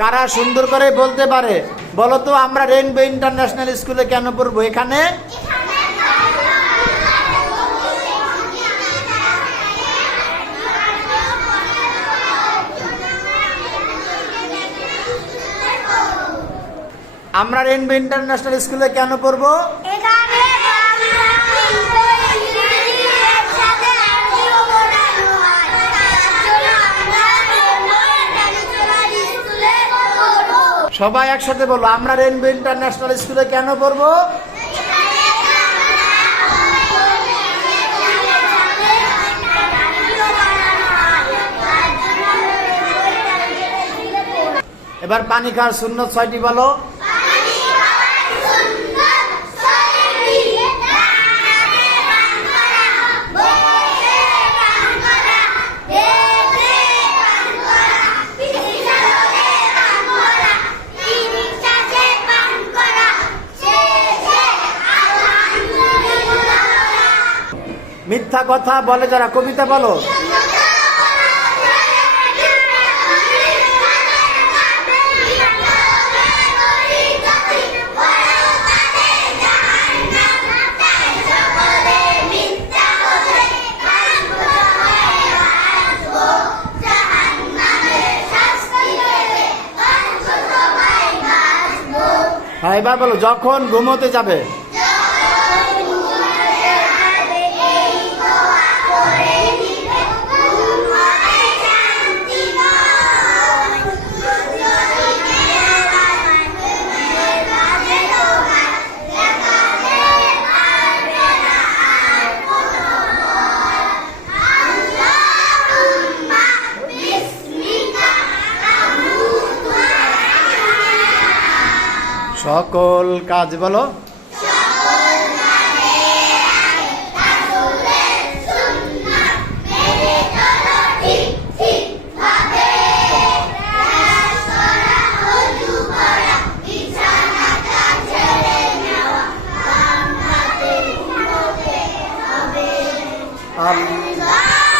কারা সুন্দর করে বলতে পারে বলো তো, আমরা রেইনবো ইন্টারন্যাশনাল স্কুলে কেন পড়বো? এখানে আমরা রেইনবো ইন্টারন্যাশনাল স্কুলে কেন পড়বো? সবাই একসাথে বলো, আমরা রেইনবো ইন্টারন্যাশনাল স্কুলে কেন পড়বো? এবার পানি খাওয়ার সুন্নত 6টি বলো। মিথ্যা কথা বলে যারা, কবিতা বলো। হ্যাঁ, এবার বলো, যখন ঘুমোতে যাবে। সকল কাজ বলো। আল্লাহ